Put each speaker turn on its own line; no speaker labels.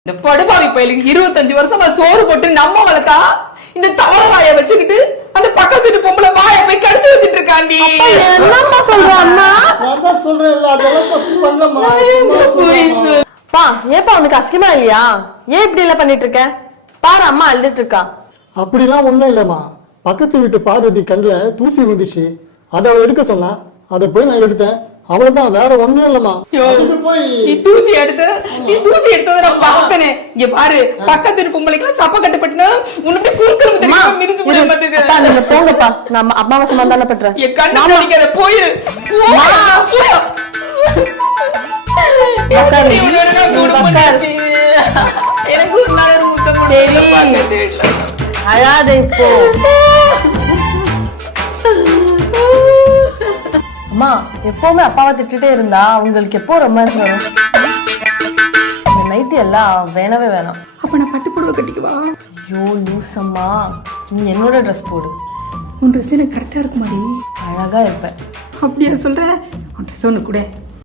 இந்த படுபாவி பயிலுக்கு 25 வருஷமா சோறு போட்டு நம்ம வளர்த்தா இந்த தவள வாயை வச்சுக்கிட்டு அந்த பக்கத்து வீட்டு பொம்பளை வாயை போய் கடிச்சு வச்சிட்டு இருக்காண்டி.
என்னம்மா சொல்றோம் அண்ணா?
நான் தான் சொல்றேன்ல, அதெல்லாம் தப்பு பண்ணலம்மா.
பா ஏப்பா உனக்கு அசிங்கமா இல்லையா? ஏன் இப்படி எல்லாம் பண்ணிட்டு இருக்க? பாரு அம்மா அழுதுட்டு இருக்கா.
அப்படிலாம் ஒண்ணும் இல்லம்மா. பக்கத்து வீட்டு பார்வதி கண்ணுல தூசி விழுந்துச்சு, அதை அவ எடுக்க சொன்னா, அதை போய் நான் எடுத்தேன். அவ்வளவுதான், வேற ஒண்ணும் இல்லம்மா.
நீ தூசி எடுத்ததை நான் பார்த்தனே. இங்க பாரு, பக்கத்து வீட்டு பொம்பளைக்கு சப்ப கட்டுப்பட்டுனா உன்னுடைய குறுக்கல் தெரியுமா மிரிஞ்சு போய் பாத்துக்க.
அப்பா நீங்க போங்கப்பா, நான் அம்மாவை சமாதான பண்றேன்.
என் கண்ணு அடிக்காத, போயிரு. எனக்கு ஒரு நாள் முத்தம் கொடுத்து
அழாத இப்போ. அம்மா எப்பவுமே அப்பாவை திட்டுட்டே இருந்தா அவங்களுக்கு எப்போ ரொமான்ஸ் வரும்? இந்த நைட்டு எல்லாம் வேணவே வேணாம்.
அப்ப நான் பட்டு புடவை கட்டிக்குவா?
ஐயோ லூஸ் அம்மா, நீ என்னோட ட்ரெஸ் போடு.
உன் ட்ரெஸ் எனக்கு கரெக்டா இருக்குமாடி?
அழகா இருப்பேன்.
அப்படியா சொல்ற? உன் ட்ரெஸ் ஒண்ணு கூட